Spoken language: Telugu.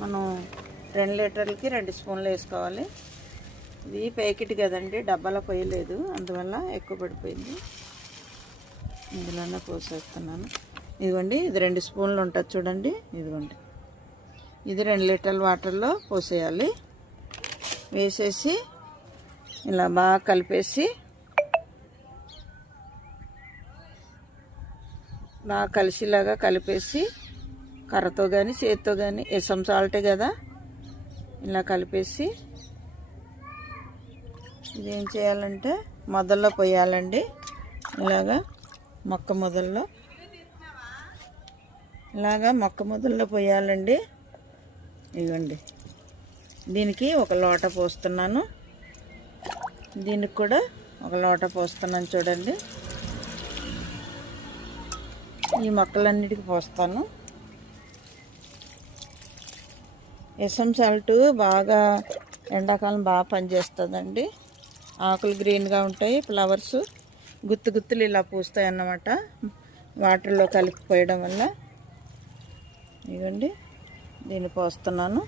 మనం 2 లీటర్లకి 2 స్పూన్లు వేసుకోవాలి. ఇది ప్యాకెట్ కదండి, డబ్బాలో పోయలేదు, అందువల్ల ఎక్కువ పడిపోయింది. ఇందులోనే పోసేస్తున్నాను. ఇదిగోండి, ఇది 2 స్పూన్లు ఉంటుంది చూడండి. ఇదిగోండి, ఇది 2 లీటర్ల వాటర్లో పోసేయాలి. వేసేసి ఇలా బాగా కలిపేసి బాగా కలిసిలాగా కలిపేసి కర్రతో కానీ చేతితో కానీ, ఎసం సాల్టే కదా, ఇలా కలిపేసి ఇదేం చేయాలంటే మొదల్లో పోయాలండి. ఇలాగా మొక్క మొదల్లో పోయాలండి. ఇవ్వండి, దీనికి 1 లోట పోస్తున్నాను, దీనికి కూడా 1 లోట పోస్తున్నాను చూడండి. ఈ మొక్కలన్నిటికీ పోస్తాను. ఎసం సాల్ట్ బాగా ఎండాకాలం బాగా పనిచేస్తుందండి. ఆకులు గ్రీన్గా ఉంటాయి, ఫ్లవర్స్ గుత్తులు ఇలా పూస్తాయి అన్నమాట వాటర్లో కలిపిపోయడం వల్ల. ఇవ్వండి, దీన్ని పోస్తున్నాను.